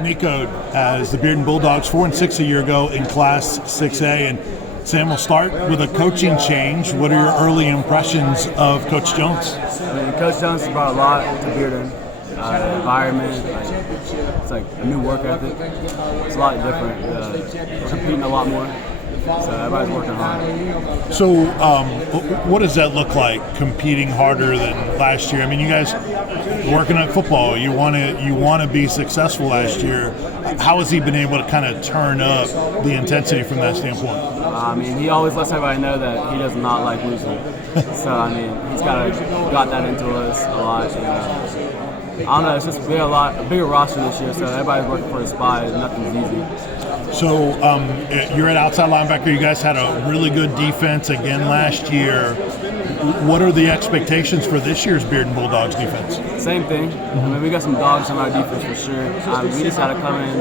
Nicaud as the Bearden Bulldogs, 4-6 a year ago in Class 6A. And Sam, we'll start with a coaching change. What are your early impressions of Coach Jones? Coach Jones has brought a lot to Bearden. The environment, it's like a new work ethic. It's a lot different. We're competing a lot more, so everybody's working hard. So, what does that look like? Competing harder than last year? I mean, you guys working on football. You want to be successful last year. How has he been able to kind of turn up the intensity from that standpoint? He always lets everybody know that he does not like losing. So, he's got that into us a lot. I don't know, it's just a bigger roster this year, so everybody's working for a spot. Nothing's easy. So you're at outside linebacker. You guys had a really good defense again last year. What are the expectations for this year's Bearden Bulldogs defense? Same thing. We got some dogs on our defense for sure. We just got to come in,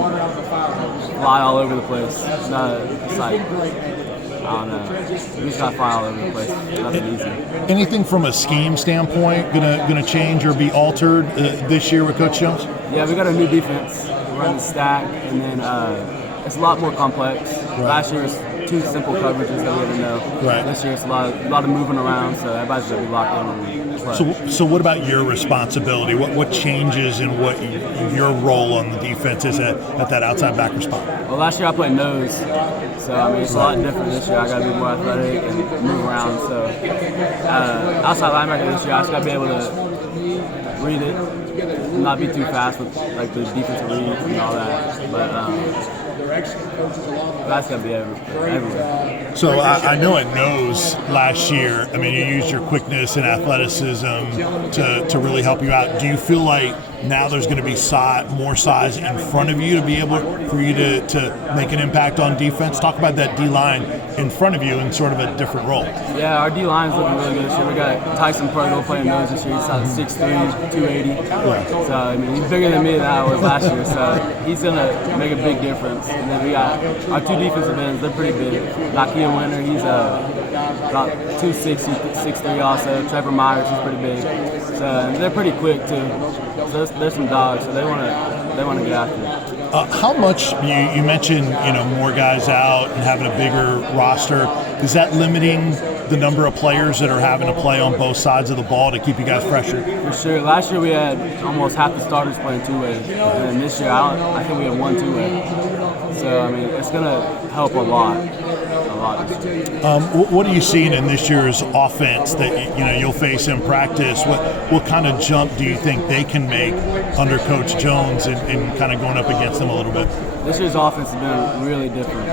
fly all over the place. It's like, I don't know. We just got to fly all over the place. Nothing easy. Anything from a scheme standpoint gonna change or be altered this year with Coach Jones? Yeah, we got a new defense. We're running stack, and then it's a lot more complex. Right. Last year was 2 simple coverages that we had to know. Right. This year it's a lot of moving around, so everybody's gonna be locked in and play. So what about your responsibility? What changes in what your role on the defense is at that outside backer spot? Well, last year I played nose, so it's a lot different this year. I got to be more athletic and move around. So outside linebacker this year, I just got to be able to read it, and not be too fast with like the defensive reads and all that. But that's got to be everywhere. So I know at nose last year, you used your quickness and athleticism to really help you out. Do you feel like now there's going to be more size in front of you to be able for you to make an impact on defense? Talk about that D-line in front of you in sort of a different role. Yeah, our D-line's looking really good this year. We got Tyson Prego playing nose this year. He's 6'3", 280. Yeah. So, he's bigger than me than I was last year. So he's going to make a big difference. And then we got our 2 defensive ends. They're pretty big. Nicaud, he's about 260, 6'3" also. Trevor Myers, he's pretty big. So and they're pretty quick too. So there's some dogs, so they want to get after it. How much you mentioned more guys out and having a bigger roster? Is that limiting the number of players that are having to play on both sides of the ball to keep you guys fresher? For sure. Last year we had almost half the starters playing 2 ways, and then this year I think we have 1 2-way. So it's gonna help a lot. What are you seeing in this year's offense that you'll face in practice? What kind of jump do you think they can make under Coach Jones and kind of going up against them a little bit? This year's offense has been really different.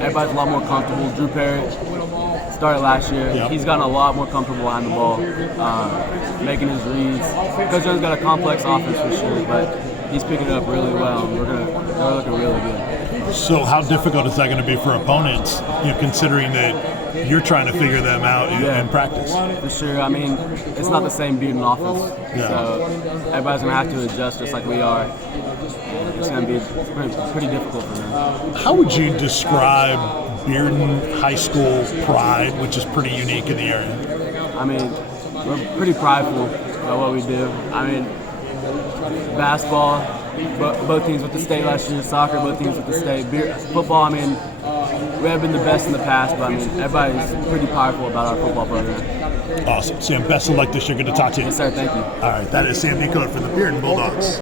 Everybody's a lot more comfortable. Drew Parrott started last year. Yep. He's gotten a lot more comfortable behind the ball, making his reads. Coach Jones got a complex offense for sure, but he's picking it up really well. They're looking really good. So how difficult is that going to be for opponents, considering that you're trying to figure them out in practice? For sure. It's not the same Bearden offense. Yeah. So everybody's going to have to adjust just like we are. And it's going to be pretty difficult for them. How would you describe Bearden High School pride, which is pretty unique in the area? We're pretty prideful about what we do. Basketball, both teams with the state last year. Soccer, both teams with the state. Football, we have been the best in the past, but everybody's pretty powerful about our football program. Awesome. Sam, best of luck this year. Good to talk to you. Yes, sir. Thank you. All right, that is Sam Nicaud for the Bearden Bulldogs.